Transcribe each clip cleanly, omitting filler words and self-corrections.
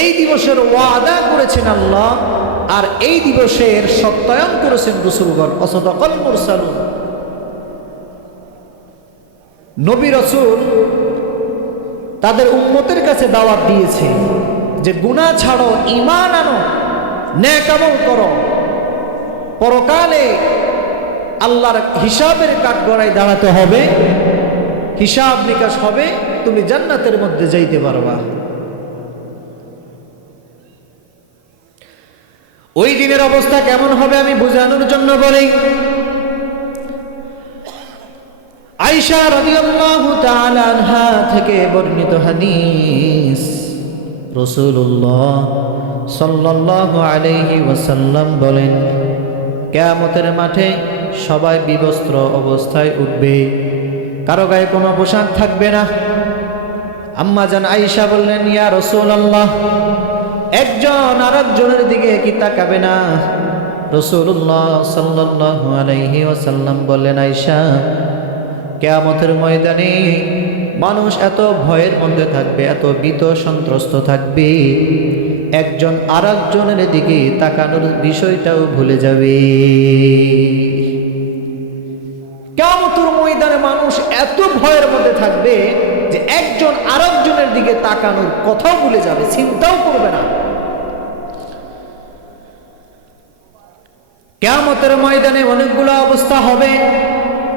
এই দিবসের ওয়াদা করেছেন আল্লাহ, আর এই দিবসের সত্যায়ন করেছেন রাসূলগণ। ওয়াসাদাকাল মুরসালুন, নবী রাসূল তাদের উম্মতের কাছে দাওয়াত দিয়েছে যে গুনাহ ছাড়ো, ঈমান আনো, নেক আমল করো, পরকালে আল্লাহর হিসাবের কাঠগড়ায় দাঁড়াতে হবে, হিসাব নিকাশ হবে, তুমি জান্নাতের মধ্যে যাইতে পারবা। ওই দিনের অবস্থা কেমন হবে আমি বোঝানোর জন্য বলি। আয়েশা রাদিয়াল্লাহু তাআলা আনহা থেকে বর্ণিত হাদিস, রাসূলুল্লাহ সাল্লাল্লাহু আলাইহি ওয়াসাল্লাম বলেন, কিয়ামতের মাঠে সবাই বিবস্ত্র অবস্থায় উঠবে, কারো গায়ে কোনো পোশাক থাকবে না। আম্মা জান আয়েশা বললেন, ইয়া রাসূলুল্লাহ, একজন আরেকজনের দিকে কি তাকাবে না? রাসূলুল্লাহ সাল্লাল্লাহু আলাইহি ওয়াসাল্লাম বললেন, আয়েশা, কিয়ামতের ময়দানে মানুষ এত ভয়ের মধ্যে থাকবে, এত ভীত সন্ত্রস্ত থাকবে, একজন আরেকজনের দিকে তাকানোর বিষয়টাও ভুলে যাবে। কিয়ামতের ময়দানে মানুষ এত ভয়ের মধ্যে থাকবে যে একজন আরেকজনের দিকে তাকানোর কথাও ভুলে যাবে, চিন্তাও করবে না। কিয়ামতের ময়দানে অনেকগুলো অবস্থা হবে,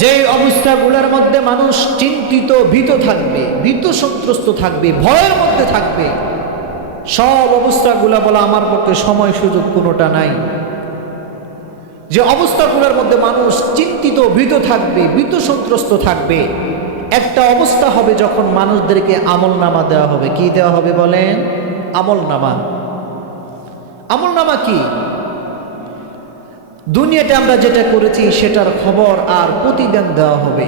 যে অবস্থাগুলোর মধ্যে মানুষ চিন্তিত, ভীত থাকবে, ভীত সন্ত্রস্ত থাকবে, ভয়ের মধ্যে থাকবে। সব অবস্থাগুলো বলা আমার পক্ষে সময় সুযোগ কোনোটা নাই। যে অবস্থাগুলোর মধ্যে মানুষ চিন্তিত, ভীত থাকবে, ভীত সন্ত্রস্ত থাকবে, একটা অবস্থা হবে যখন মানুষদেরকে আমলনামা দেওয়া হবে। কি দেওয়া হবে বলেন? আমলনামা। আমলনামা কি? দুনিয়াতে আমরা যেটা করেছি সেটার খবর আর প্রতিদান দেওয়া হবে।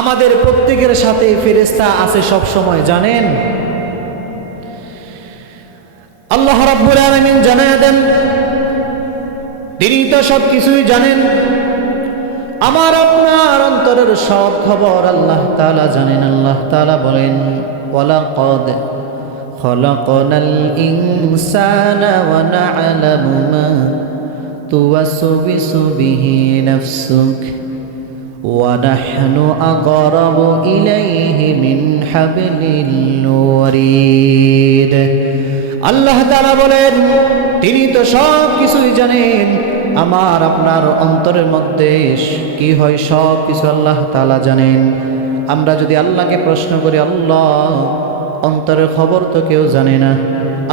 আমাদের প্রত্যেকের সাথে ফেরেশতা আছে সব সময়, জানেন? আল্লাহ রাব্বুল আলামিন জানায় দেন, তিনি তো সব কিছুই জানেন। আমার আপনার অন্তরের সব খবর আল্লাহ তাআলা জানেন। আল্লাহ তাআলা বলেন, ওয়ালাকাদ খলাকনাল ইনসানা ওয়া না'লামু মা তুওয়াসবিসু বিহি নাফসুক ওয়া নাহনু আকরাবু ইলাইহি মিন হাবলিল ওয়ারিদ। আল্লাহ তাআলা বলেন, তিনি তো সব কিছুই জানেন। আমার আপনার অন্তরের মধ্যে কি হয় সব কিছু আল্লাহ তাআলা জানেন। আমরা যদি আল্লাহকে প্রশ্ন করি, আল্লাহ অন্তরের খবর তো কেউ জানে না।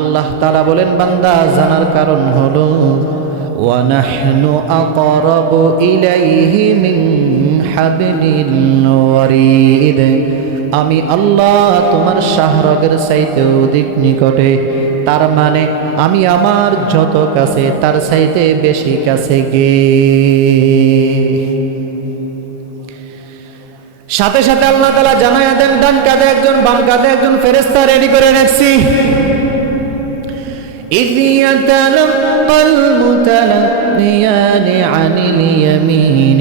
আল্লাহ তাআলা বলেন, বান্দা জানার কারণ হলো ওয়া নাহনু আকরাবু ইলাইহি মিন হাবলিল ওয়ারিদ, আমি আল্লাহ তোমার শাহরগের চাইতে অধিক নিকটে। তার মানে আমি আমার যত কাছে তার চাইতে বেশি কাছে গে। সাথে সাথে আল্লাহ তাআলা জানায়া দেন, ডান কাঁধে একজন, বাম কাঁধে একজন ফেরেশতা রেডি করে রাখছি। إذ يتلقى المتلقيان عن اليمين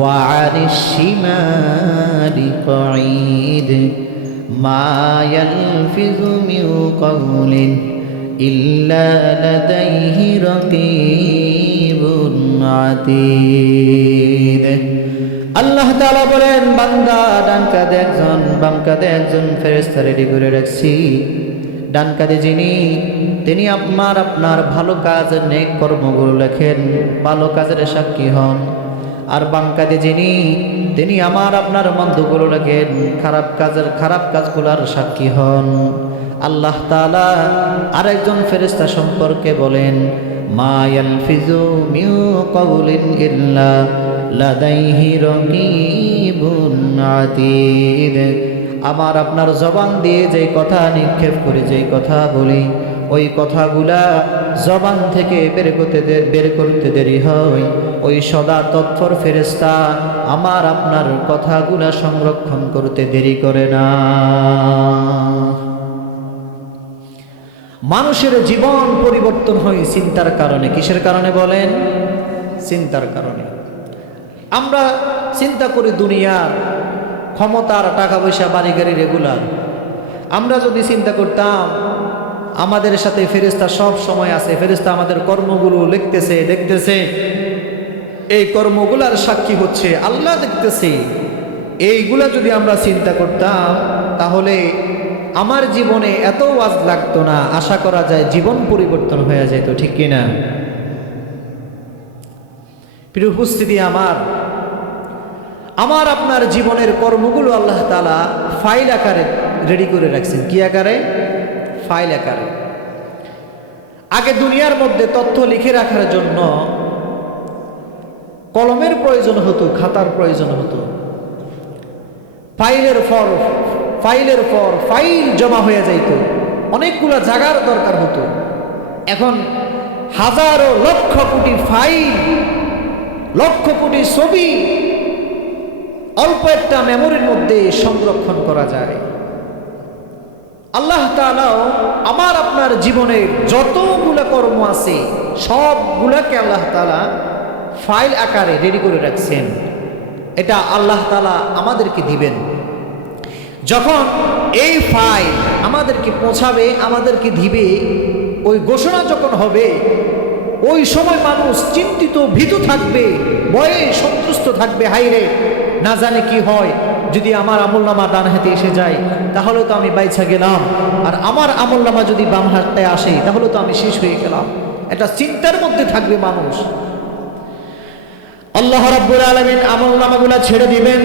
وعن الشمال قعيد ما يلفظ من قول إلا لديه رقيب عتيد। আল্লাহ তাআলা বলেন, বান্দা ডান কাঁধে একজন, বাম কাঁধে একজন ফেরেশতা রেডি করে রাখছি। ডান কাঁধে যিনি, তিনি আপনার ভালো কাজ, নেক কর্মগুলো লেখেন, ভালো কাজের সাক্ষী হন। আর বাম কাঁধে যিনি, তিনি আপনার মন্দগুলো লেখেন, খারাপ কাজগুলোর সাক্ষী হন। আল্লাহ তাআলা আরেকজন ফেরেশতা সম্পর্কে বলেন, মা ইয়ালফিজু মিন কাউলিন ইল্লা লাদাইহি রাকিবুন আতীদ। আমার আপনার জবান দিয়ে যে কথা নিক্ষেপ করে, যে কথা বলি, ওই কথাগুলা জবান থেকে বের করতে দেরি হয়, ওই সদা তৎপর ফেরেশতা আমার আপনার কথাগুলা সংরক্ষণ করতে দেরি করে না। মানুষের জীবন পরিবর্তন হয় চিন্তার কারণে। কিসের কারণে বলেন? চিন্তার কারণে। আমরা চিন্তা করি দুনিয়ার ক্ষমতার, টাকা পয়সা, বাড়ি গাড়ি, রেগুলার, আমরা যদি চিন্তা করতাম আমাদের সাথে ফেরেশতা সব সময় আছে, ফেরেশতা আমাদের কর্মগুলো দেখতেছে, এই কর্মগুলার সাক্ষী হচ্ছে আল্লাহ দেখতেছে, এইগুলা যদি আমরা চিন্তা করতাম তাহলে আমার জীবনে এত ওয়াজ লাগতো না, আশা করা যায় জীবন পরিবর্তন হয়ে যেত, ঠিক কিনা? প্রিয় উপস্থিতি, আমার আপনার জীবনের কর্মগুলো আল্লাহ তাআলা ফাইল আকারে রেডি করে রাখছেন। কি আকারে? ফাইল আকারে। আগে দুনিয়ার মধ্যে তথ্য লিখে রাখার জন্য কলমের প্রয়োজন হতো, খাতার প্রয়োজন হতো, ফাইলের পর ফাইল জমা হয়ে যাইত, অনেকগুলো জায়গার দরকার হতো। এখন হাজারো লক্ষ কোটি ফাইল, লক্ষ কোটি ছবি অল্প একটা মেমোরির মধ্যে সংরক্ষণ করা যায়। আল্লাহ তাআলাও আমার আপনার জীবনের যতগুলো কর্ম আছে সবগুলাকে আল্লাহ তাআলা ফাইল আকারে রেডি করে রাখছেন। এটা আল্লাহ তাআলা আমাদেরকে দিবেন। যখন এই ফাইল আমাদেরকে পৌঁছাবে, আমাদেরকে দিবে, ওই ঘোষণা যখন হবে, ওই সময় মানুষ চিন্তিত, ভীতু থাকবে, ভয়ে সন্ত্রস্ত থাকবে। হাইরে, না জানে কি হয়, যদি আমার আমলনামা ডান হাতে এসে যায় তাহলে তো আমি বাইচা গেলাম, আর আমার আমলনামা যদি বাম হাতে আসে তাহলে তো আমি শেষ হয়ে গেলাম। এটা চিন্তার মধ্যে থাকবে মানুষ। আল্লাহ রাব্বুল আলামিন আমলনামাগুলো ছেড়ে দিবেন।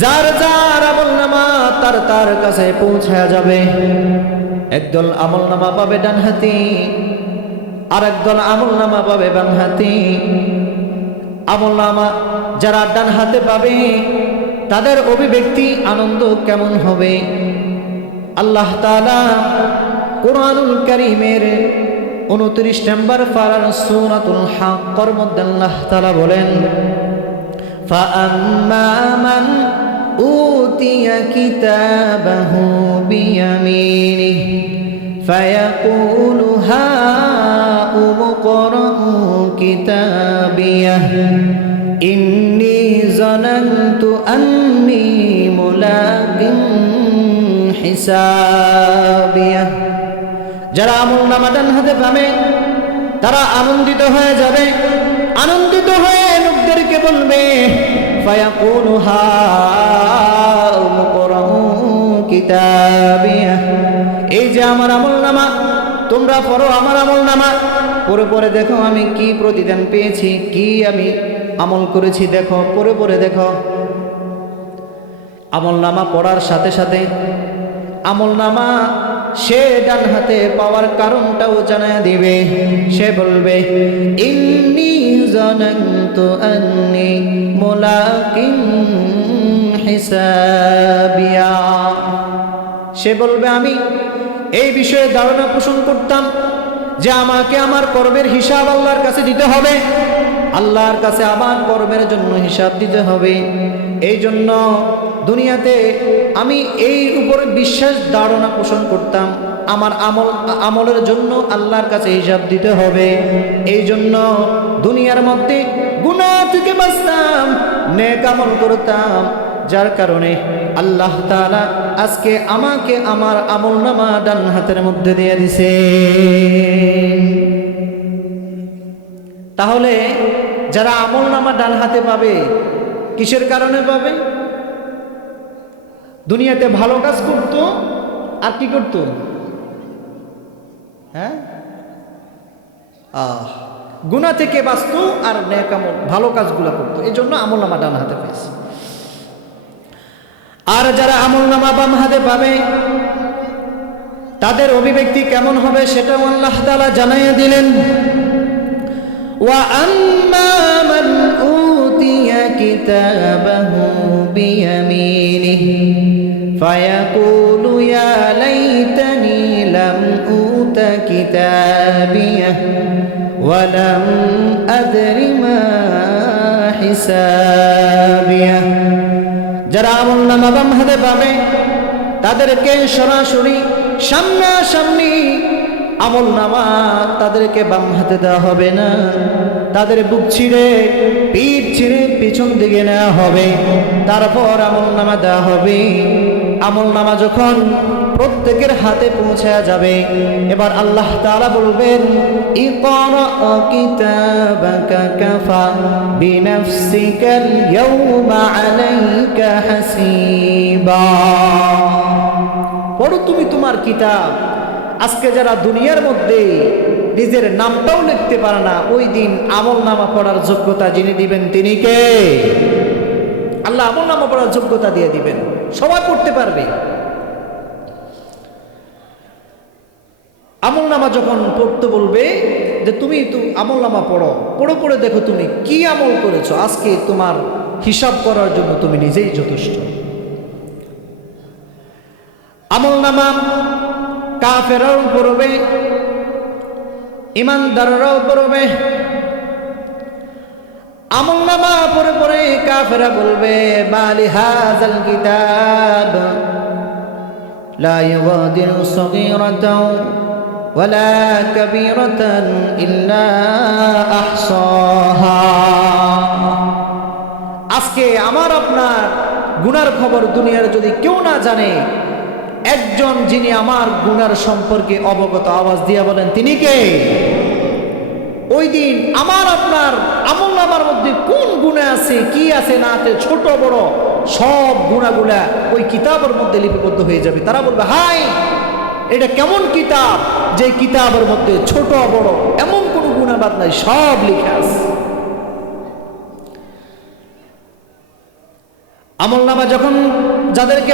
যার যার আমলনামা তার কাছে পৌঁছায়া যাবে। একদল আমলনামা পাবে ডান হাতে, আর একদল আমলনামা পাবে বাম হাতে। আমলনামা যারা ডান হাতে পাবে তাদের অভিব্যক্তি, আনন্দ কেমন হবে? আল্লাহ তাআলা কুরআনুল কারীমের 29 নম্বর পারার সূরাতুল হাক্কর মধ্যে আল্লাহ তাআলা বলেন, ফাআম্মা মান উতিয়া কিতাবাহু বিয়ামিনিহি ফায়াকুলু হাউম ইকরাউ কিতাবিয়াহ ইন্নী যানানতু আন্নী মুলাকিন হিসাবিয়াহ। যারা আমলনামা ডান হাতে পাবে তারা আনন্দিত হয়ে যাবে, আনন্দিত হয়ে লোকদেরকে বলবে, ফায়াকুলু হাউম ইকরাউ কিতাবিয়াহ, এই যে আমার আমলনামা, তোমরা পড়ো আমার আমলনামা, পড়ে দেখো আমি কি প্রতিদান পেয়েছি, কি আমি আমল করেছি, দেখো পড়ে দেখো। আমলনামা পড়ার সাথে সাথে আমলনামা সে ডান হাতে পাওয়ার কারণটাও জানায় দিবে। সে বলবে, ইন্নী যানানতু আন্নী মুলাকিন হিসাবিয়া। সে বলবে, আমি এই বিষয়ে ধারণা পোষণ করতাম যে আমাকে আমার কর্মের হিসাব আল্লাহর কাছে দিতে হবে, আল্লাহর কাছে আমার কর্মের জন্য হিসাব দিতে হবে। এই জন্য দুনিয়াতে আমি এই উপরে বিশ্বাস ধারণা পোষণ করতাম, আমার আমলের জন্য আল্লাহর কাছে হিসাব দিতে হবে। এই জন্য দুনিয়ার মধ্যে গুনাহ থেকে বাঁচতাম, নেক আমল করতাম, যার কারণে আল্লাহ তাআলা আজকে আমাকে আমার আমলনামা ডান হাতের মধ্যে দিয়ে দিছে। তাহলে যারা আমলনামা ডান হাতে পাবে, কিসের কারণে পাবে? দুনিয়াতে ভালো কাজ করত, আর কি করত? হ্যাঁ, গুনাহ থেকে বাঁচত আর নেক আমল ভালো কাজগুলো করত। এই জন্য আমলনামা ডান হাতে পাইছে। আর যারা আমলনামা বাম হাতে পাবে তাদের অভিব্যক্তি কেমন হবে সেটাও আল্লাহ তাআলা জানাইয়া দিলেন। ওয়া আম্মা মান উতিয়া কিতাবাহু বিয়ামিনিহি ফায়াকুলু ইয়া লাইতানি লাম উতা কিতাবিয়াহ ওয়া লাম আদরি মা হিসাবিয়াহ। যারা আমলনামা বাম হাতে পাবে তাদেরকে সরাসরি সামনাসামনি আমলনামা তাদেরকে বাম হাতে দেওয়া হবে না, তাদের বুক ছিঁড়ে পিঠ ছিঁড়ে পিছন দিকে নেওয়া হবে, তারপর আমলনামা দেওয়া হবে। আমলনামা যখন প্রত্যেকের হাতে পৌঁছে যাবে, এবার আল্লাহ তাআলা বলবেন, ইকরা কিতাবাকা কাফা বিনাফসিকাল ইয়াউমা আলাইকা হাসিবা। পড়ো তুমি তোমার কিতাব। আজকে যারা দুনিয়ার মধ্যে নিজের নামটাও লিখতে পারে না, ওই দিন আমলনামা পড়ার যোগ্যতা যিনি দিবেন তিনি কে? আল্লাহ আমলনামা পড়ার যোগ্যতা দিয়ে দিবেন, সবাই পড়তে পারবে। আমলনামা যখন পড়তে বলবে যে তুমি তো আমলনামা পড়ো, পড়ে দেখো তুমি কি আমল করেছো, আজকে তোমার হিসাব করার জন্য তুমি নিজেই যথেষ্ট। আমলনামা কাফেররাও পড়বে, ইমানদাররাও পড়বে। আমলনামা পড়ে কাফেররা বলবে, মালি হাযাল কিতাব লা ইউগাদিরু সগীরাতাও ওয়ালা কাবীরাতান ইল্লা আহসাহা। আজকে আমার আপনার গুনার খবর দুনিয়ার যদি কেউ না জানে, একজন যিনি আমার গুনার সম্পর্কে অবগত, আওয়াজ দিয়ে বলেন তিনি কে? ওই দিন আমার আপনার আমলনামার মধ্যে কোন গুনাহ আছে, কি আছে না আছে, ছোট বড় সব গুনাহগুলা ওই কিতাবের মধ্যে লিপিবদ্ধ হয়ে যাবে। তারা বলবে, হাই এটা কেমন কিতাব যে কিতাবের মধ্যে ছোট বড় এমন কোনো গুনাহ বাদ নাই, সব লেখা আছে। আমলনামা যখন যাদেরকে